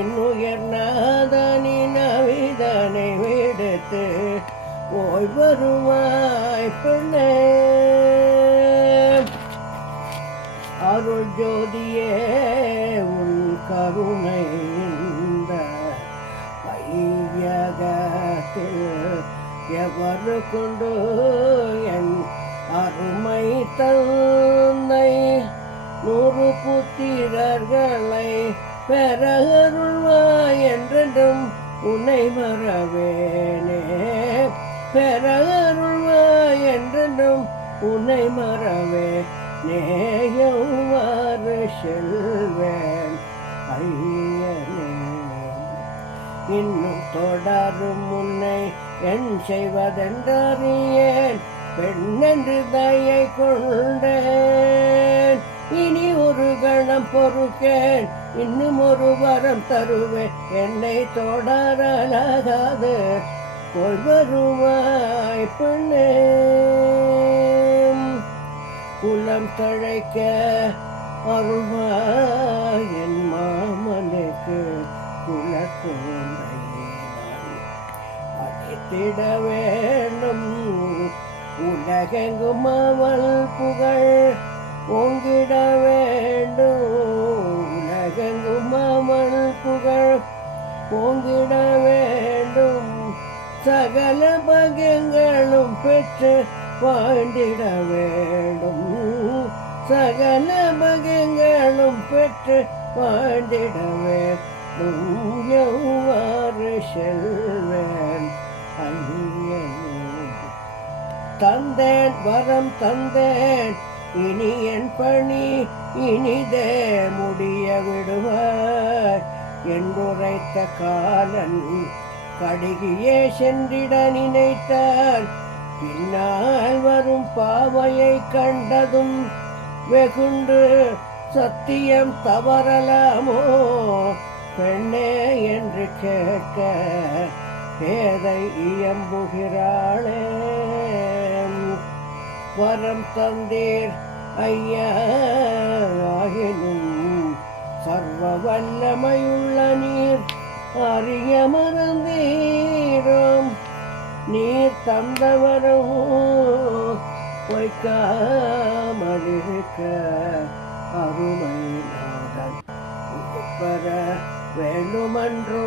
இன்னுயர் நாதனின் அவிதனை விடுத்து போய் வருவாய் பெண்ணே. அருள் ஜோதியே உன் கருணை இந்த பையகத்தில் எவரு கொண்டு என் அருமை தந்தை 100 புத்திரர்களை பெற அருள்வாய் என்றும் உன்னை மறவேனே. பெற அருள்வாய் என்றும் உன்னை மறவே நேயவ்வாறு செல்வேன் ஐயனே. இன்னும் தொடரும் உன்னை என் செய்வதென்றறியேன் பெண்ணென்று தயை கொண்டேன். இனி ஒரு கணம் பொறுக்கேன் இன்னும் ஒரு வரம் தருவேன் என்னை தொடரலாகாது போய் வருவாய் பெண்ணே. குலம் தழைக்க அருள்வாய் என் மாமனுக்கு குலக்கோலை அடைத்திட வேண்டும். உலகெங்கும் அவள் புகழ் ஓங்கிட வேண்டும். உலகெங்கும் அவள் புகழ் ஓங்கிட வேண்டும். சகல பகங்களும் பெற்று வாழ்ந்திட வேண்டும். சகல பகங்களும் பெற்று வாழ்ந்திட வேண்டும். எவ்வாறு செல்வேன் ஐயனே. தந்தேன் வரம் தந்தேன் இனி என் பணி இனிதே முடிய விடுவாய் என்றுரைத்த காலன் கடுகியே சென்றிட நினைத்தார். பின்னால் வரும் பாவையை கண்டதும் வெகுண்டு சத்தியம் தவறலாமோ பெண்ணே என்று கேட்க பேதை இயம்புகிறாளே. வரம் தந்தீர் ஐயா ஆகினும் சர்வ வல்லமையுள்ள நீர் அறிய மறந்தீரோம். நீர் தந்தவரும் பொய்க்காமலிருக்க அருமை நாதன் பெற வேண்டுமன்றோ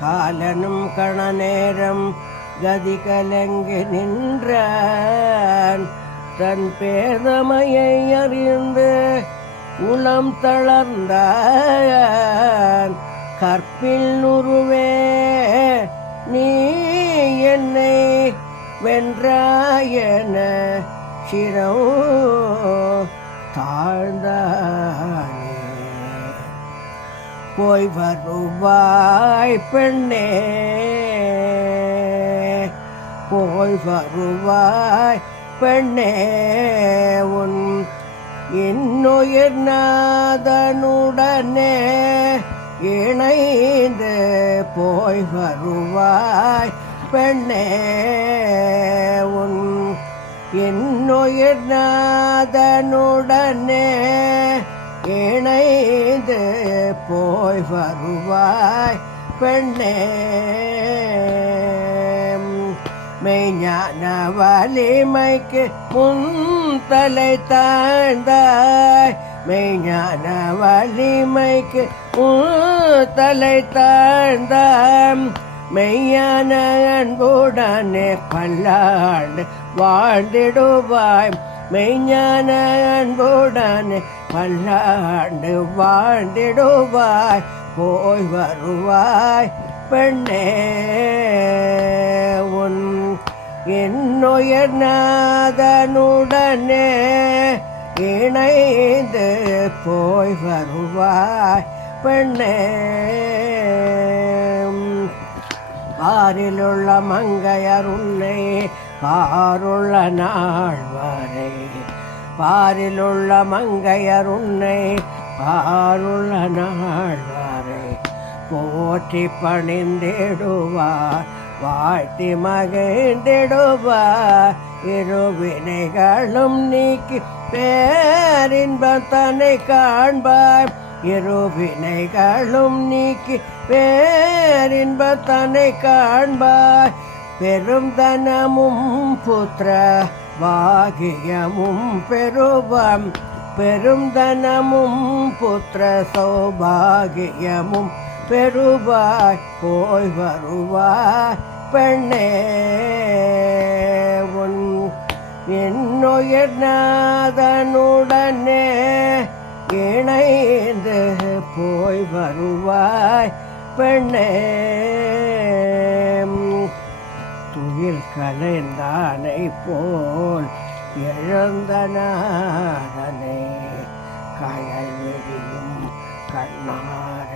காலனும் கண நேரம் கதி கலங்கி நின்றான். தன் பேதமையை அறிந்து உளம் தளர்ந்தான். கற்பில் நுருவே நீ என்னை வென்றாயன சிரம் தாழ்ந்தானே. போய் வருவாய் பெண்ணே, போய் வருவாய் பெண்ணே, உன் இன்னுயிர் நாதனுடனே இணைந்து போய் வருவாய் பெண்ணே, உன் இன்னுயிர் நாதனுடனே இணைந்து போய் வருவாய் பெண்ணே. மெய்ஞான வலிமைக்கு முன்தலை தாழ்ந்தாய், மெய்ஞான வலிமைக்கு முன்தலை தாழ்ந்தாய், மெய்யான அன்புடனே பல்லாண்டு வாழ்ந்திடுவாய், மெய்ஞான அன்புடனே பல்லாண்டு வாழ்ந்திடுவாய், போய் வருவாய் பெண்ணே, உன் இன்னுயிர் நாதனுடனே இணைந்து போய் வருவாய் பெண்ணே. பாரிலுள்ள மங்கையர் உன்னை பாருள்ள நாள் வரை, பாரிலுள்ள மங்கையர் உன்னை பாருள்ள நாள் வரை போற்றி பணிந்திடுவார், வாழ்த்தி மகிழ்ந்திடுவார், இருவினைகளும் நீக்கி பேரின்பத்தனை காண்பாய், இருவினைகளும் நீக்கி பேரின்பத்தனை காண்பாய், பெரும் தனமும் புத்திர பாகியமும் பெறுவாம், பெரும் தனமும் புத்திர சௌபாகியமும் பெறுவாய், போய் வருவாய் பெண்ணே, உன் இன்னுயிர் நாதனுடனே இணைந்து போய் வருவாய் பெண்ணே. துயில் கலைந்தானை போல் எழுந்த நாதனே, கயல் விழியும் கண்ணார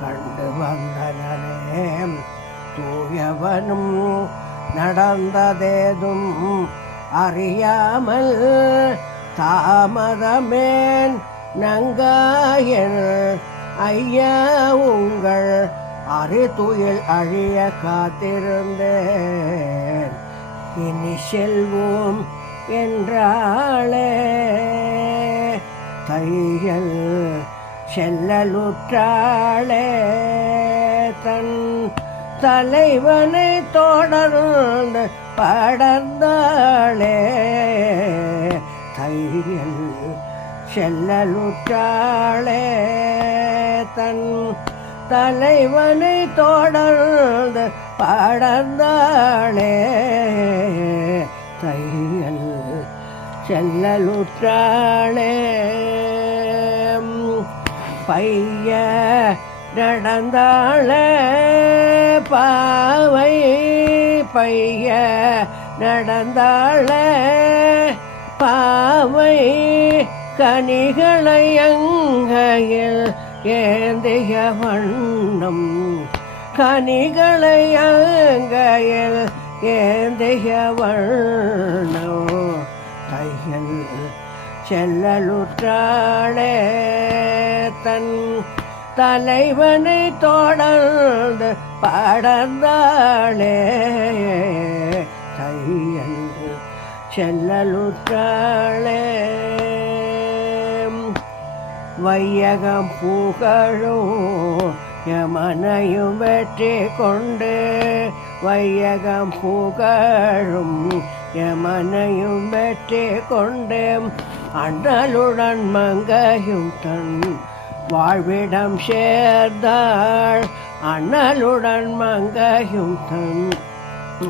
கண்டு வந்தனே, தூயவனும் நடந்ததேதும் அறியாமல் தாமதமேன் நங்காயன் ஐயா உங்கள் அறிதுயில் அழிய காத்திருந்தேன், இனி செல்வோம் என்றாளே தையல் செல்லலுற்றாளே, தன் தலைவனை தொடர்ந்து படர்ந்தாளே தையல் செல்லலுற்றாளே, தன் தலைவனை தொடர்ந்து படர்ந்தாளே தையல் செல்லலுற்றாளே. பைய நடந்தாளே பாவை, பைய நடந்தாளே பாவை, கனிகளை அங்கையில் ஏந்திய வண்ணம், கனிகளை அங்கையில் ஏந்திய வண்ணம், தையல் செல்லலுற்றாளே, தன் தலைவனை தொடர்ந்து படர்ந்தாளே தையல் செல்லலுற்றாளே. வையகம் புகழும் யமனையும் வெற்றி கொண்டு, வையகம் புகழும் யமனையும் வெற்றி கொண்டு, அண்ணலுடன் மங்கையும் தன் வாழ்விடம் சேர்ந்தாள், அண்ணலுடன் மங்கையும் தன்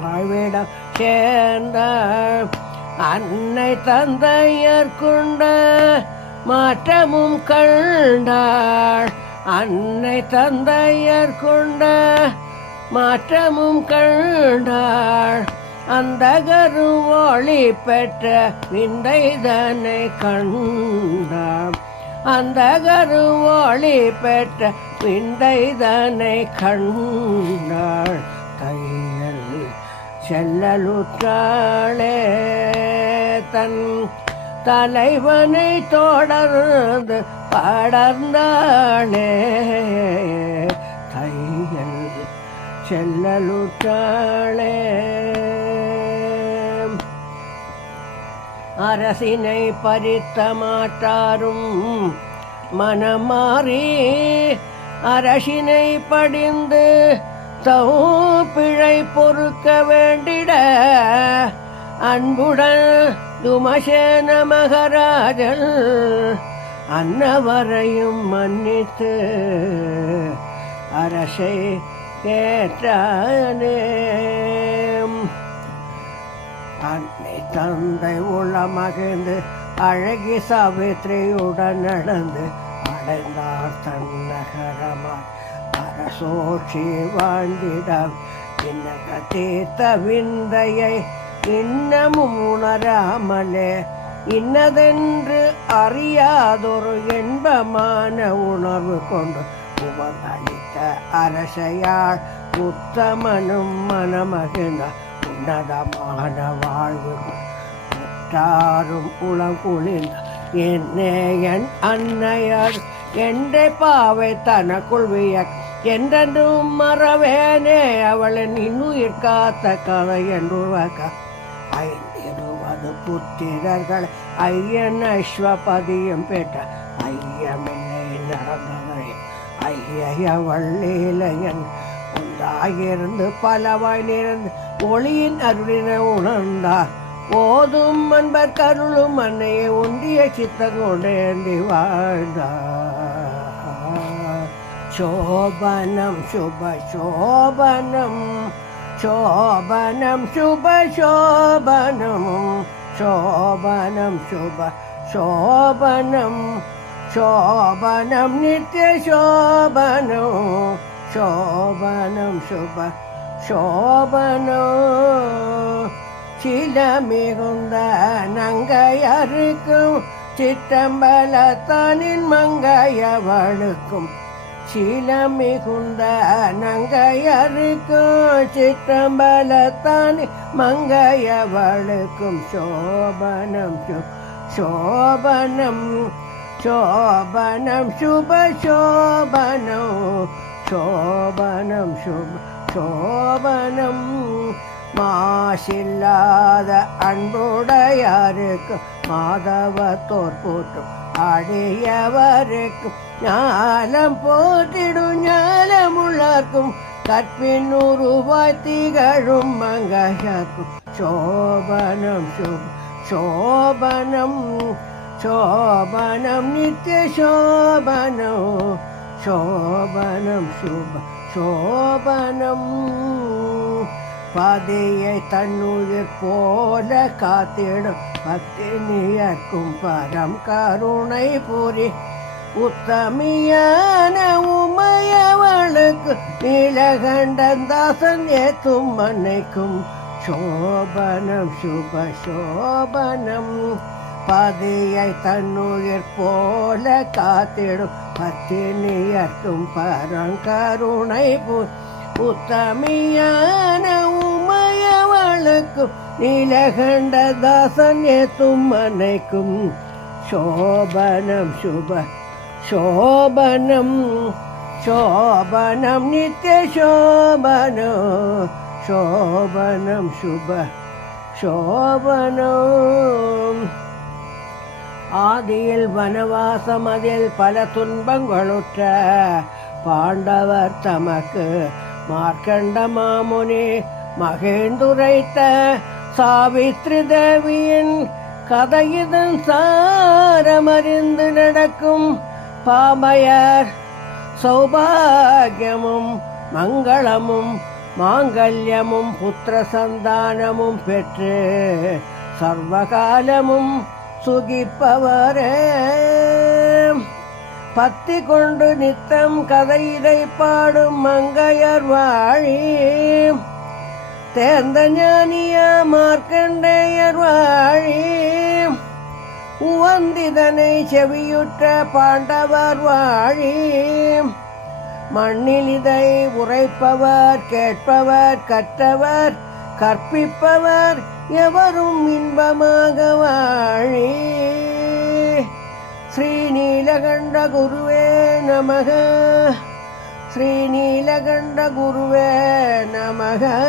வாழ்விடம் சேர்ந்தாள், அன்னை தந்தையர்கொண்ட மாற்றமும் கண்டாள், அன்னை தந்தையர்கொண்ட மாற்றமும் கண்டாள், அந்த கருவொளி பெற்ற விந்தைதனை கண்டாள், அந்த கருவோளி பெற்ற விந்தைதனை கண்டாள் தையல் செல்லலுற்றாளே. தன் தலைவனை தொடர்ந்து படர்ந்தாளே தையல் செல்லலுற்றாளே. அரசினை பறித்த மாற்றாரும் மனம் மாறி அரசினை படிந்து பிழை பொறுக்க வேண்டிட அன்புடன் துமசேன மகராஜன் அன்னவரையும் மன்னித்து அரசை கேட்டானே. அன்னை தந்தை உளமகிழ்ந்து அழகி சாவித்திரியுடன் நடந்து அடைந்தார் தன்னகரமாய் அரசோட்சி வாழ்ந்திடம். இன்னக தீர்த்த விந்தையை இன்னமும் உணராமலே இன்னதென்று அறியாதொரு இன்பமான உணர்வு கொண்டு உமர்களித்த அரசையாள் உத்தமனும் மனமகிழ்ந்த உன்னதமான வாழ்வு முற்றாரும் உளம் குளிர்ந்த என்னே என் அன்னையார் என்ற பாவை தனக்குள் வியக் என்றென்றும் மறவேனே அவளின் இன்னுயிர் காத்த கதை என்றுவக. 5 புத்திரர்கள் ஐயன் அஸ்வபதியும் பெற்ற ஐயமென்னை நடந்தவரே ஐய வள்ளீலையன் உண்டாயிருந்து பலவாய் நிறைந்து ஒளியின் அருளின உணர்ந்தார். போதும் அன்பர் கருளும் அன்னையை ஒன்றிய சித்தங்கொண்டேந்தி வாழ்ந்தார். சோபனம் சுப சோபனம் சோபனம் சுப சோபனம் சோபனம் சுப சோபனம் சோபனம் நித்ய சோபனம் சோபனம் சுப சோபனம். சில மிகுந்த நங்கையருக்கும் சிற்றம்பலத்தானின் மங்கையவளுக்கும் சில மிகுந்த நங்கையருக்கும் சிற்றம்பலத்தானின் மங்கையவளுக்கும் சோபனம் சோபனம் சோபனம் சுப சோபனம் சோபனம் சுப சோபனம். மாசில்லாத அன்புடையாருக்கும் மாதவத்தோர் போற்றும் அடியவருக்கும் ஞாலம் போற்றிடும் ஞாலமுள்ளார்க்கும் கற்பின் உருவாய் திகழும் மங்கையாக்கும் சோபனம் சுப சோபனம் சோபனம் நித்ய சோபனம் சோபனம் சுப சோபனம். பதியை தன்னுயிர் போல காத்திடும் பத்தினியர்க்கும் பரம் கருணை புரி உத்தமியான உமையவளுக்கு நீலகண்டன் தாசன் ஏத்தும் மன்னைக்கும் சோபனம் சுப சோபனம். பதியை தன்னுயிர் போல காத்திடும் பத்தினியர்க்கும் பரம் கருணை புரி உத்தமியான உமையவளுக்கும் நீலகண்ட தாசன் ஏத்தும் மனைக்கும் சோபனம் சுப சோபனம் சோபனம் நித்ய சோபனம் சோபனம் சுப சோபனம். ஆதியில் வனவாசம் அதில் பல துன்பங்களுற்ற பாண்டவர் தமக்கு மார்க்கண்ட மாமுனி மகிழ்ந்துரைத்த சாவித்ரி தேவியின் கதையிதன் சாரமறிந்து நடக்கும் பாமையர் சௌபாகியமும் மங்களமும் மாங்கல்யமும் புத்திர சந்தானமும் பெற்று சர்வகாலமும் சுகிப்பவரே. பத்தி கொண்டு நித்தம் கதையிதை பாடும் மங்கையர் வாழி தேர்ந்த ஞானிய மார்க்கண்டேயர் வாழி உவந்திதனை செவியுற்ற பாண்டவர் வாழி. மண்ணில் இதை உரைப்பவர் கேட்பவர் கற்றவர் கற்பிப்பவர் எவரும் இன்பமாக வாழி. ஸ்ரீநீலகண்ட குருவே நமக. ஸ்ரீநீலகண்ட குருவே நமக.